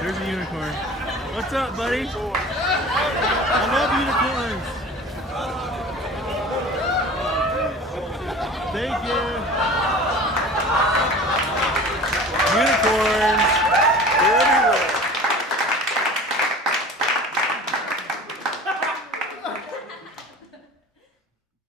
There's a unicorn. What's up, buddy? I love unicorns. Thank you. Unicorn.